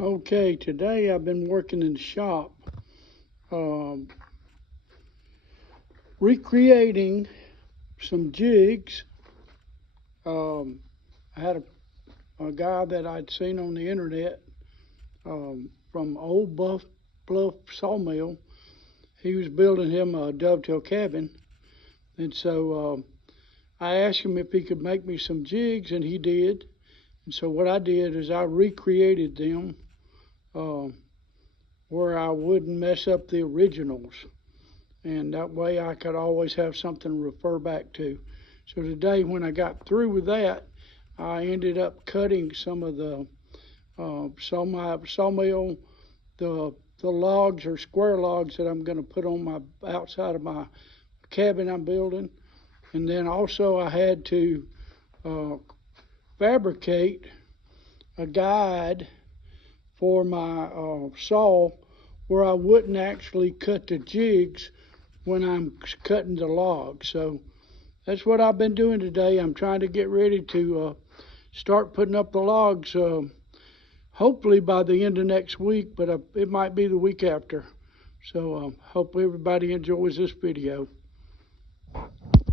Okay, today I've been working in the shop, um, recreating some jigs. I had a guy that I'd seen on the internet from old Bluff sawmill. He was building him a dovetail cabin, and so I asked him if he could make me some jigs, and he did. And so what I did is I recreated them uh, where I wouldn't mess up the originals, and that way I could always have something to refer back to. So today, when I got through with that, I ended up cutting some of the sawmill, the logs or square logs that I'm going to put on my outside of my cabin I'm building, and then also I had to uh, fabricate a guide for my saw where I wouldn't actually cut the jigs when I'm cutting the logs. So that's what I've been doing today. I'm trying to get ready to start putting up the logs, hopefully by the end of next week, but it might be the week after. So hope everybody enjoys this video.